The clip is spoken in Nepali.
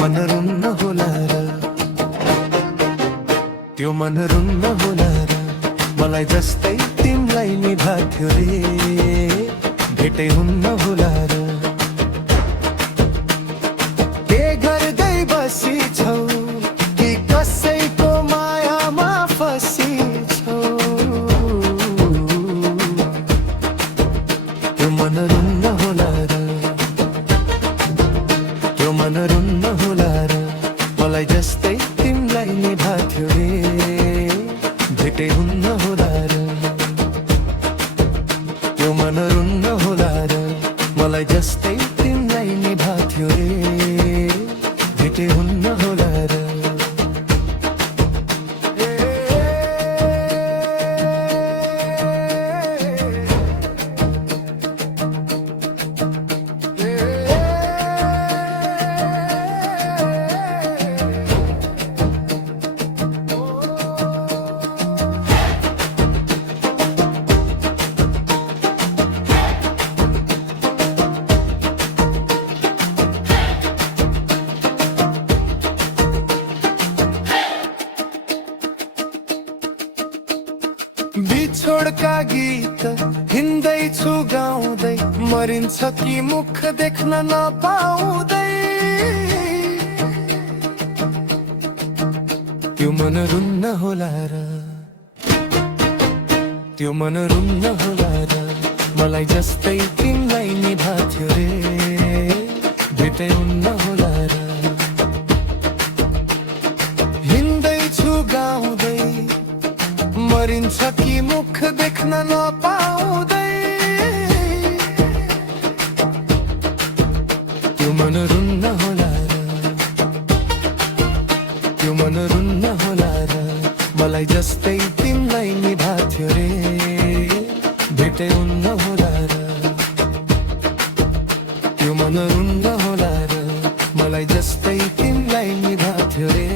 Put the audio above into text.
मन रुन्न होला र, त्यो मन रुन्न होला र। मलाई जस्तै तिमीलाई निभाथ्यो रे, भेटै हुन्न होला र। के गर्दै बसी छौ कि कसैको मायामा फसी छौ, त्यो मन रुन्न होला र, त्यो मन रुन्न होला र। मलाई जस्तै तिमीलाई निभाथ्यो रे, भेटै हुन्न होला र। त्यो मन रुन्न होला र। मलाई जस्तै तिमीलाई निभाथ्यो रे, भेटै हुन्न होला र। बिछोडका गीत हिँड्दैछु गाउँदै, मरिन्छ कि मुख देख्न नपाउँदै। त्यो मन रुन्न होला र, त्यो मन रुन्न होला र। मलाई जस्तै तिमीलाई निभाथ्यो रे, भेटै हुन्न होला र। हिँड्दैछु गाउँदै, मरिन्छ कि मुख देख्न नपाउँदै। त्यो मन रुन्न होला र, त्यो मन रुन्न होला र। मलाई जस्तै तिमीलाई निभाथ्यो रे, भेटै हुन्न होला र। त्यो मन रुन्न होला र। मलाई जस्तै तिमीलाई निभाथ्यो रे,